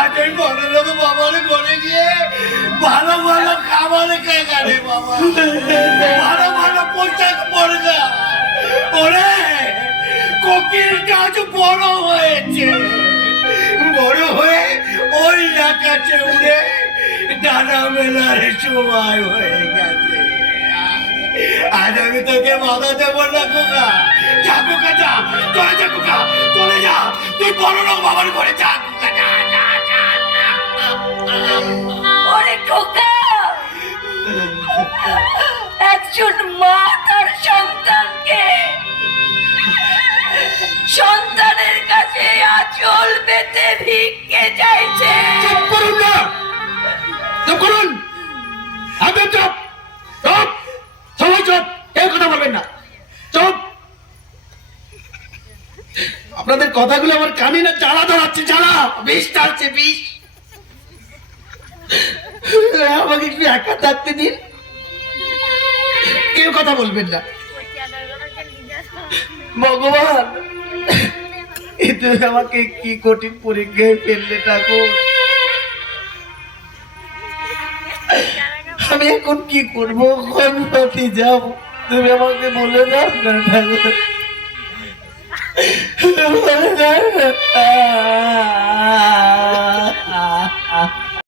আজ লোক বাবার ঘরে গিয়ে ভালো ভালো খাবার খেয়ে গেলে বাবা। ভালো ভালো পোশাক পরে না ওরে, কোকিল গাছ বড় হয়েছে। বড় হয়ে ওই আকাশে উড়ে ডানা মেলার সময় হয়ে গেছে। আজ আমি তোকে বাধা দেবো না, খোকা। যা খোকা, যা। চলে যা, খোকা। চলে যা। তুই বড় লোক বাবার ঘরে যা যা যা মা তার সন্তানকে। সন্তানের কাছে আঁচল পেতে ভিক্ষে চাইছে। চুপ করুন না। চুপ করুন। একদম চুপ। চুপ। সবাই চুপ। কেউ কথা বলবেন না। চুপ। আপনাদের কথাগুলো আমার কানে না, জ্বালা ধরাচ্ছে, জ্বালা। বিষ টানছে বিষ। আমাকে একটু একা থাকতে দিন। কেউ কথা বলবেন না। ভগবান এতে আমাকে কি কঠিন পরীক্ষায় ফেললে ঠাকুর? আমি এখন কি করব? কোন পথে যাব? তুমি আমাকে বলে দাও না ঠাকুর। বলে দাও।